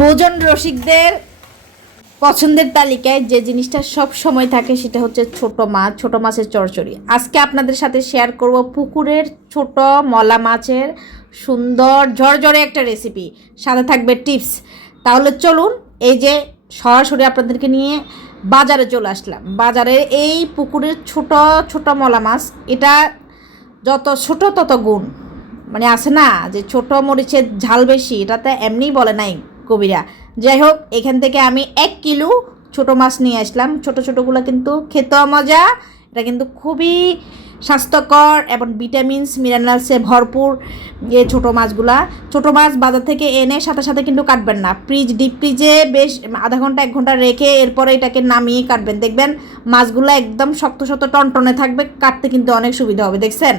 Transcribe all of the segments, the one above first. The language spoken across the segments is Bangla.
ভোজন রসিকদের পছন্দের তালিকায় যে জিনিসটা সব সময় থাকে সেটা হচ্ছে ছোট মাছ, ছোট মাছের চচ্চড়ি। আজকে আপনাদের সাথে শেয়ার করব পুকুরের ছোট মলা মাছের সুন্দর ঝরঝরে একটা রেসিপি, সাথে থাকবে টিপস। তাহলে চলুন, এই যে সরাসরি আপনাদেরকে নিয়ে বাজারে চলে আসলাম। বাজারে এই পুকুরের ছোট ছোট মলা মাছ, এটা যত ছোট তত গুণ। মানে আছে না যে ছোট মরিচের ঝাল বেশি, এটাতে এমনিই বলে নাই কবিরা। যাই হোক, এখান থেকে আমি 1 কিলো ছোটো মাছ নিয়ে আসলাম। ছোটো ছোটোগুলো কিন্তু খেতেও মজা, এটা কিন্তু খুবই স্বাস্থ্যকর এবং ভিটামিনস মিনারেলসে ভরপুর। এই ছোটো মাছগুলা, ছোটো মাছ বাজার থেকে এনে সাথে সাথে কিন্তু কাটবেন না, ডিপ ফ্রিজে বেশ আধা ঘন্টা 1 ঘন্টা রেখে এরপরে এটাকে নামিয়ে কাটবেন। দেখবেন মাছগুলো একদম শক্ত শক্ত টনটনে থাকবে, কাটতে কিন্তু অনেক সুবিধা হবে। দেখছেন?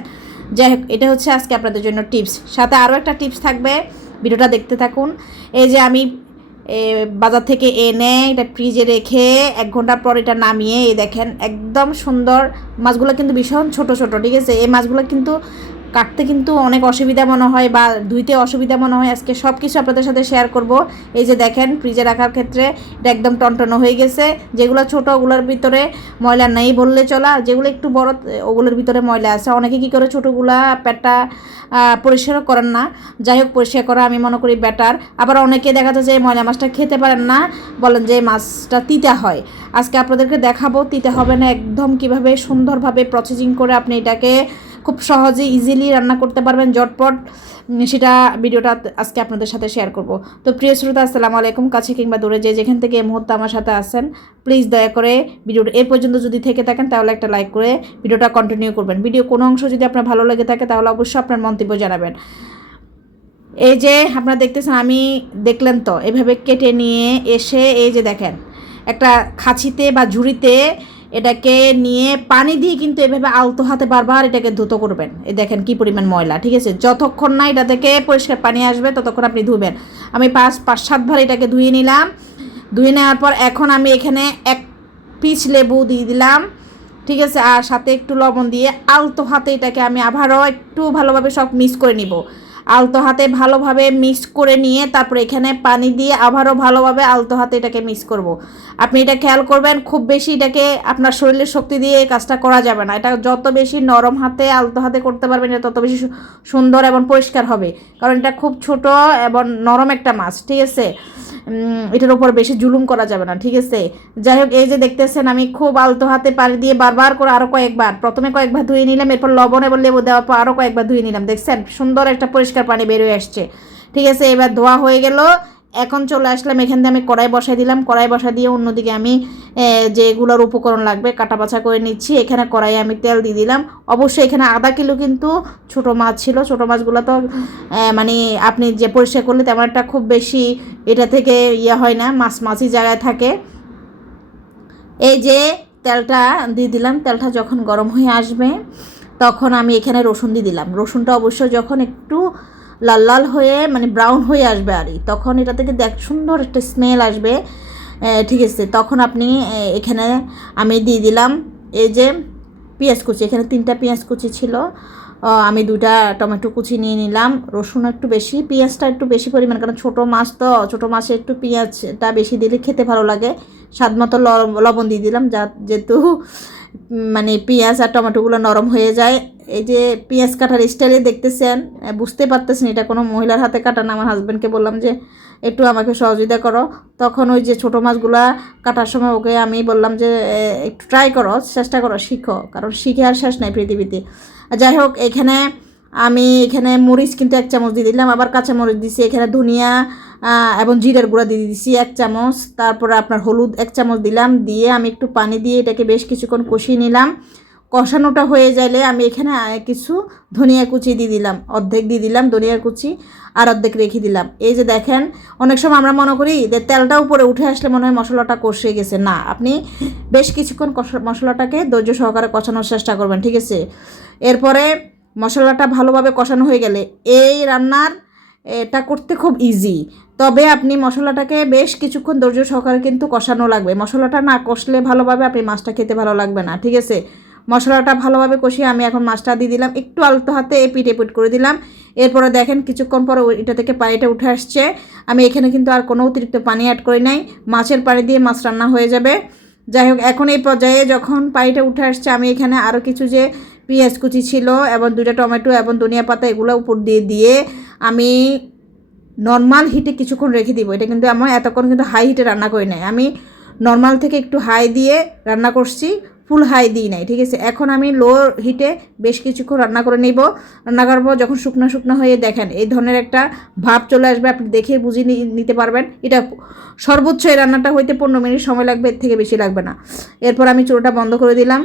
যাই হোক, এটা হচ্ছে আজকে আপনাদের জন্য টিপস। সাথে আরও একটা টিপস থাকবে, ভিডিওটা দেখতে থাকুন। এই যে আমি বাজার থেকে এনে এটা ফ্রিজে রেখে 1 ঘন্টা পর এটা নামিয়ে এই দেখেন একদম সুন্দর। মাছগুলো কিন্তু ভীষণ ছোট ছোট, ঠিক আছে? এই মাছগুলো কিন্তু কাটতে কিন্তু অনেক অসুবিধা মনে হয় বা ধুইতে অসুবিধা মনে হয়। আজকে সব কিছু আপনাদের সাথে শেয়ার করব। এই যে দেখেন, ফ্রিজে রাখার ক্ষেত্রে এটা একদম টনটনো হয়ে গেছে। যেগুলো ছোট ওগুলোর ভিতরে ময়লা নেই বললে চলা, যেগুলো একটু বড় ওগুলোর ভিতরে ময়লা আছে। অনেকে কী করে ছোটোগুলা পেটটা পরিষ্কার করেন না। যাই হোক, পরিষ্কার করা আমি মনে করি বেটার। আবার অনেকে দেখা যায় যে ময়লা মাছটা খেতে পারেন না, বলেন যে মাছটা তিতা হয়। আজকে আপনাদেরকে দেখাবো তিতা হবে না একদম, কীভাবে সুন্দরভাবে প্রসেসিং করে আপনি এটাকে খুব সহজে ইজিলি রান্না করতে পারবেন ঝটপট, সেটা ভিডিওটা আজকে আপনাদের সাথে শেয়ার করব। তো প্রিয় শ্রোতা, আসসালামু আলাইকুম। কাছে কিংবা দূরে যে যেখান থেকে এই মুহূর্তে আমার সাথে আছেন, প্লিজ দয়া করে ভিডিওটা এ পর্যন্ত যদি থেকে থাকেন তাহলে একটা লাইক করে ভিডিওটা কন্টিনিউ করবেন। ভিডিও কোনো অংশ যদি আপনার ভালো লেগে থাকে তাহলে অবশ্যই আপনার মন্তব্য জানাবেন। এই যে আপনারা দেখতেছেন, আমি দেখলেন তো এভাবে কেটে নিয়ে এসে এই যে দেখেন একটা খাঁচিতে বা ঝুড়িতে এটাকে নিয়ে পানি দিয়ে কিন্তু এভাবে আলতো হাতে বারবার এটাকে ধুতো করবেন। এই দেখেন কি পরিমাণ ময়লা, ঠিক আছে? যতক্ষণ না এটা থেকে পরিষ্কার পানি আসবে ততক্ষণ আপনি ধুবেন। আমি 5-7 বার এটাকে ধুয়ে নিলাম। ধুয়ে নেওয়ার পর এখন আমি এখানে 1 পিস লেবু দিয়ে দিলাম, ঠিক আছে? আর সাথে একটু লবণ দিয়ে আলতো হাতে এটাকে আমি আবারও একটু ভালোভাবে সব মিক্স করে নিব। আলতো হাতে ভালোভাবে মিক্স করে নিয়ে তারপরে এখানে পানি দিয়ে আবারও ভালোভাবে আলতো হাতে এটাকে মিক্স করব। আপনি এটা খেয়াল করবেন, খুব বেশি এটাকে আপনার শরীরের শক্তি দিয়ে এই কাজটা করা যাবে না। এটা যত বেশি নরম হাতে আলতো হাতে করতে পারবেন এটা তত বেশি সুন্দর এবং পরিষ্কার হবে, কারণ এটা খুব ছোট এবং নরম একটা মাছ, ঠিক আছে? এটার উপর বেশি জুলুম করা যাবে না, ঠিক আছে? যাই হোক, এই যে দেখতেছেন আমি খুব আলতো হাতে পানি দিয়ে বারবার করে আরও কয়েকবার, প্রথমে কয়েকবার ধুয়ে নিলাম, এরপর লবণ এবং লেবু দেওয়ার পর আরও কয়েকবার ধুয়ে নিলাম। দেখছেন সুন্দর একটা পরিষ্কার পানি বেরিয়ে আসছে, ঠিক আছে? এবার ধোয়া হয়ে গেল। এখন চলে আসলাম এখান থেকে আমি কড়াই বসাই দিলাম। কড়াই বসা দিয়ে অন্যদিকে আমি যেগুলোর উপকরণ লাগবে কাটা বাছা করে নিচ্ছি। এখানে কড়াইয়ে আমি তেল দিয়ে দিলাম। অবশ্যই এখানে আধা কিলো কিন্তু ছোট মাছ ছিল। ছোট মাছগুলো তো মানে আপনি যে পরিষ্কার করলে তেমন একটা খুব বেশি এটা থেকে ইয়ে হয় না, মাছই জায়গায় থাকে। এই যে তেলটা দিয়ে দিলাম। তেলটা যখন গরম হয়ে আসবে তখন আমি এখানে রসুন দিয়ে দিলাম। রসুনটা অবশ্য যখন একটু লাল লাল হয়ে মানে ব্রাউন হয়ে আসবে আর তখন এটা থেকে সুন্দর একটা স্মেল আসবে, ঠিক আছে? তখন আপনি এখানে আমি দিয়ে দিলাম এই যে পেঁয়াজ কুচি। এখানে 3টা পেঁয়াজ কুচি ছিল, আমি 2টা টমেটো কুচি নিয়ে নিলাম। রসুন একটু বেশি, পেঁয়াজটা একটু বেশি পরিমাণ, কারণ ছোটো মাছ তো, ছোটো মাছে একটু পেঁয়াজটা বেশি দিলে খেতে ভালো লাগে। স্বাদ মতো লবণ দিয়ে দিলাম, যেহেতু মানে পেঁয়াজ আর টমেটোগুলো নরম হয়ে যায়। এই যে পেঁয়াজ কাটার স্টাইলে দেখতেছেন, বুঝতে পারতেছেন এটা কোনো মহিলার হাতে কাটা না। আমার হাজব্যান্ডকে বললাম যে একটু আমাকে সহযোগিতা করো, তখন ওই যে ছোটো মাছগুলা কাটার সময় ওকে আমি বললাম যে একটু ট্রাই করো, চেষ্টা করো, শিখো, কারণ শিখে আর শেষ নাই পৃথিবীতে। যাই হোক, আমি এখানে মরিচ কিন্তু 1 চামচ দিয়ে দিলাম, আবার কাঁচা মরিচ দিছি। এখানে ধনিয়া এবং জিরার গুঁড়া দিয়ে দিচ্ছি 1 চামচ। তারপরে আপনার হলুদ 1 চামচ দিলাম। দিয়ে আমি একটু পানি দিয়ে এটাকে বেশ কিছুক্ষণ কষিয়ে নিলাম। কষানোটা হয়ে যাইলে আমি এখানে কিছু ধনিয়া কুচি দিয়ে দিলাম, অর্ধেক দিয়ে দিলাম ধনিয়ার কুচি, আর অর্ধেক রেখে দিলাম। এই যে দেখেন, অনেক সময় আমরা মনে করি যে তেলটা উপরে উঠে আসলে মনে হয় মশলাটা কষে গেছে। না, আপনি বেশ কিছুক্ষণ মশলাটাকে ধৈর্য সহকারে কষানোর চেষ্টা করবেন, ঠিক আছে? এরপরে মশলাটা ভালোভাবে কষানো হয়ে গেলে এই রান্নার এটা করতে খুব ইজি। তবে আপনি মশলাটাকে বেশ কিছুক্ষণ ধৈর্য সহকারে কিন্তু কষানো লাগবে। মশলাটা না কষলে ভালোভাবে আপনি মাছটা খেতে ভালো লাগবে না, ঠিক আছে? মশলাটা ভালোভাবে কষিয়ে আমি এখন মাছটা দিয়ে দিলাম, একটু আলতো হাতে এপিট এপিট করে দিলাম। এরপরে দেখেন কিছুক্ষণ পরে এটা থেকে পানিটা উঠে আসছে। আমি এখানে কিন্তু আর কোনো অতিরিক্ত পানি অ্যাড করি নাই, মাছের পানি দিয়ে মাছ রান্না হয়ে যাবে। যাই হোক, এখন এই পর্যায়ে যখন পানিটা উঠে আসছে আমি এখানে আরও কিছু যে পেঁয়াজ কুচি ছিল এবং 2টা টমেটো এবং ধনিয়া পাতা এগুলো উপর দিয়ে দিয়ে আমি নর্মাল হিটে কিছুক্ষণ রেখে দিব। এটা কিন্তু আমার এতক্ষণ কিন্তু হাই হিটে রান্না করি নাই, আমি নর্মাল থেকে একটু হাই দিয়ে রান্না করছি, ফুল হাই দিই নাই, ঠিক আছে। এখন আমি লো হিটে বেশ কিছুক্ষণ রান্না করে নিব। রান্না করবো যখন শুকনো শুকনো হয়ে দেখেন এই ধরনের একটা ভাব চলে আসবে, আপনি দেখে বুঝিয়ে নিতে পারবেন। এটা সর্বোচ্চ এই রান্নাটা হইতে 15 মিনিট সময় লাগবে, এর থেকে বেশি লাগবে না। এরপর আমি চুলাটা বন্ধ করে দিলাম।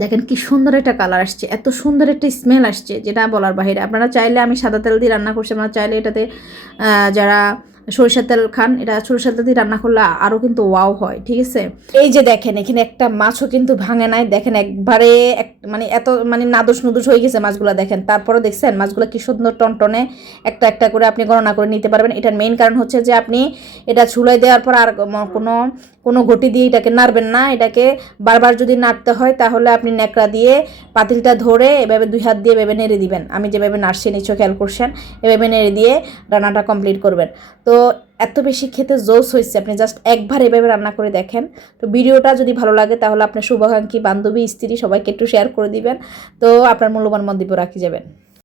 দেখেন কি সুন্দর একটা কালার আসছে, এত সুন্দর একটা স্মেল আসছে যেটা বলার বাহিরে। আপনারা চাইলে, আমি সাদা তেল দিয়ে রান্না করছি, আপনারা চাইলে এটাতে যারা সরিষার তেল খান, এটা সরিষার তেল দিয়ে রান্না করলে আরও কিন্তু ওয়াও হয়, ঠিক আছে। এই যে দেখেন এখানে একটা মাছও কিন্তু ভাঙে নাই, দেখেন একবারে মানে এত মানে নাদুস নুদুস হয়ে গেছে মাছগুলো, দেখেন। তারপরে দেখছেন মাছগুলো কি সুন্দর টনটনে একটা একটা করে আপনি গণনা করে নিতে পারবেন। এটার মেইন কারণ হচ্ছে যে আপনি এটা চুলায় দেওয়ার পর আর কোনো ঘটি দিয়ে এটাকে নাড়বেন না। এটাকে বারবার যদি নাড়তে হয় তাহলে আপনি ন্যাকড়া দিয়ে পাতিলটা ধরে এভাবে 2 হাত দিয়ে এভাবে নেড়ে দিবেন। আমি যেভাবে নাড়ছি নিশ্চয় খেয়াল করছেন, এভাবে নেড়ে দিয়ে রান্নাটা কমপ্লিট করবেন। তো এত বেশি খেতে জোস হয়েছে, আপনি জাস্ট একবার এভাবে রান্না করে দেখেন। তো ভিডিওটা যদি ভালো লাগে তাহলে আপনার শুভাকাঙ্ক্ষী বান্ধবী স্ত্রী সবাইকে একটু শেয়ার করে দিবেন। তো আপনার মূল্যবান মন্তব্য রাখি যাবেন।